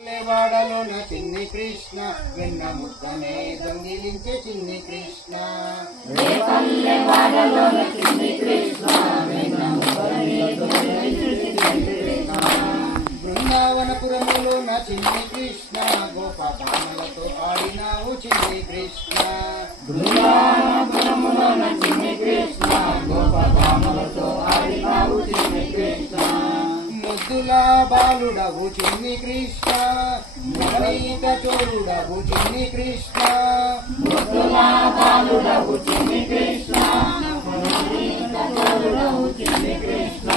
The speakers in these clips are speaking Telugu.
వాడలోన చిన్ని కృష్ణ వెన్న ముద్దనే దొంగిలించే చిన్ని కృష్ణ వాడలోన చిన్ని కృష్ణ వెన్న ముద్దనే దొంగిలించే చిన్ని కృష్ణ బృందావనపురములోన చిన్ని కృష్ణ గోపబాణలతో ఆడినావు చిన్ని కృష్ణ బృందావనపురములోన చిన్ని కృష్ణ గోపబాణలతో ఆడినావు చిన్ని కృష్ణ ముద్దుల బాలుడవు చిన్ని కృష్ణ నవనీత చోరుడవు చిన్ని కృష్ణ ముద్దుల బాలుడవు చిన్ని కృష్ణ నవనీత చోరుడవు చిన్ని కృష్ణ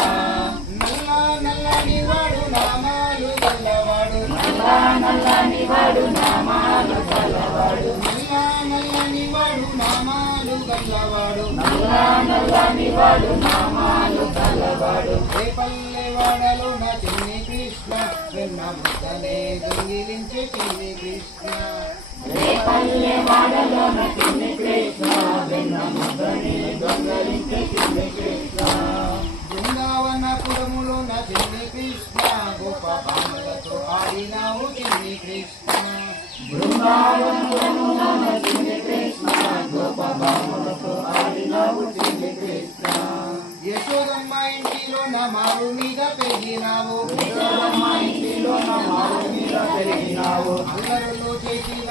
నల్ల నల్లని వాడు నామాలు గల్లవాడు నల్ల నల్లని వాడు నామాలు గల్లవాడు నల్ల నల్లని వాడు నామాలు గల్లవాడు నల్ల నల్లని వాడు నామాలు గల్లవాడు వాడలో నా చిన్ని కృష్ణ వెన్న ముద్దనే దొంగిలించే చిన్ని కృష్ణ వాడలో నా చిన్ని కృష్ణ వెన్న ముద్దనే దొంగిలించే చిన్ని కృష్ణ బృందావనపురములో నా చిన్ని కృష్ణ గోపబాణలతో ఆడినావు చిన్ని కృష్ణ బృందావనపురములో నా చిన్ని కృష్ణ గోపబాణలతో ఆడినావు చిన్ని కృష్ణ యశోదమ్మ ఇంటిలో నా మారు మీద పెరిగినావు యశోదమ్మ ఇంటిలో నా మారు మీద పెరిగినావు అల్లరులో చేసిన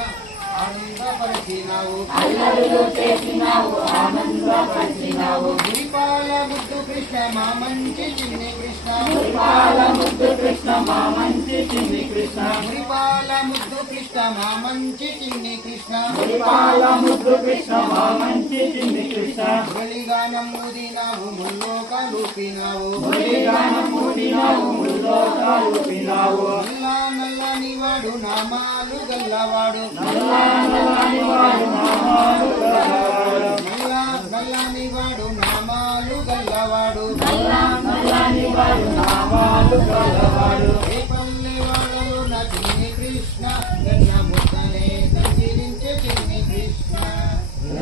ఆనందపరిచినావు అల్లరులో చేసినావు ఆనందపరిచినావు గురిపాల ముద్దు కృష్ణ మా మంచి చిన్ని కృష్ణ గురిపాల ముద్దు కృష్ణ మా మంచి చిన్ని కృష్ణ గురిపాల ముద్దు కృష్ణ మా మంచి చిన్ని కృష్ణ గురిపాల ముద్దు కృష్ణ మా మంచి చిన్ని కృష్ణ బలిగానం ఊదినావు ముల్లో కాలుపినావు బలిగానం ఊదినావు ముల్లో కాలుపినావు నల్ల నల్లని వాడు నామాలు గల్లవాడు నల్ల నల్లని వాడు నామాలు గల్లవాడు నల్ల నల్లని వాడు నామాలు గల్లవాడు నల్ల నల్లని వాడు నామాలు గల్లవాడు ఏ పల్లె వాడలో నా చిన్ని కృష్ణ వెన్న ముద్దనే దొంగిలించే చిన్ని కృష్ణ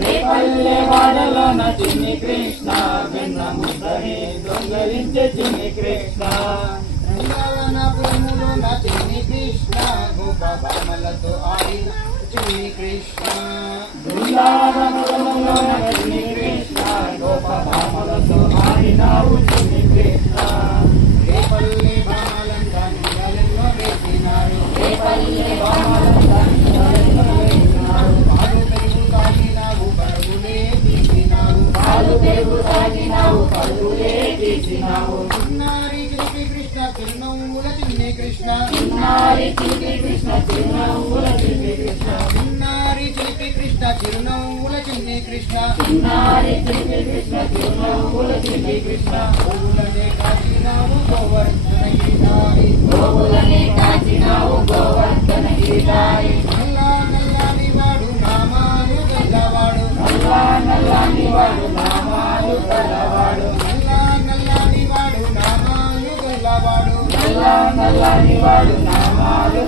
ఏ పల్లె వాడలో నా చిన్ని కృష్ణ వెన్న ముద్దనే దొంగిలించే చిన్ని కృష్ణ బృందావనపురములో నా చిన్ని కృష్ణ గోపబాణలతో ఆడిన చిన్ని కృష్ణ బృందావనపురములో నా చిన్ని కృష్ణ గోపబాణలతో ఆడినావు చిన్ని కృష్ణ ఏ పల్లె బాణలంతా నీళ్ళెన్నో వేసినారు ఏ పల్లె బాణలంతా నీళ్ళెన్నో వేసినారు పాలు పెరుగు తాగినావు పరుగులే తీసినావు పాలు పెరుగు తాగినావు పరుగులే తీసినావు చిన్నారి చిలిపి కృష్ణ చిరునవ్వుల చిన్ని కృష్ణ చిన్నారి చిలిపి కృష్ణ చిరునవ్వుల చిన్ని కృష్ణ చిన్నారి చిలిపి కృష్ణ చిరునవ్వుల చిన్ని కృష్ణ చిన్నారి చిలిపి కృష్ణ చిరునవ్వుల చిన్ని కృష్ణ గోవులనే కాచినావు గోవర్ధన గిరిధారి గోవులనే కాచినావు గోవర్ధన గిరిధారి నల్ల నల్లని వాడు నామాలు గల్లవాడు నల్ల నల్లని వాడు నామాలు గల్లవాడు నల్ల నల్లని వాడు నామాలు గల్లవాడు నల్ల నల్లని వాడు నామాలు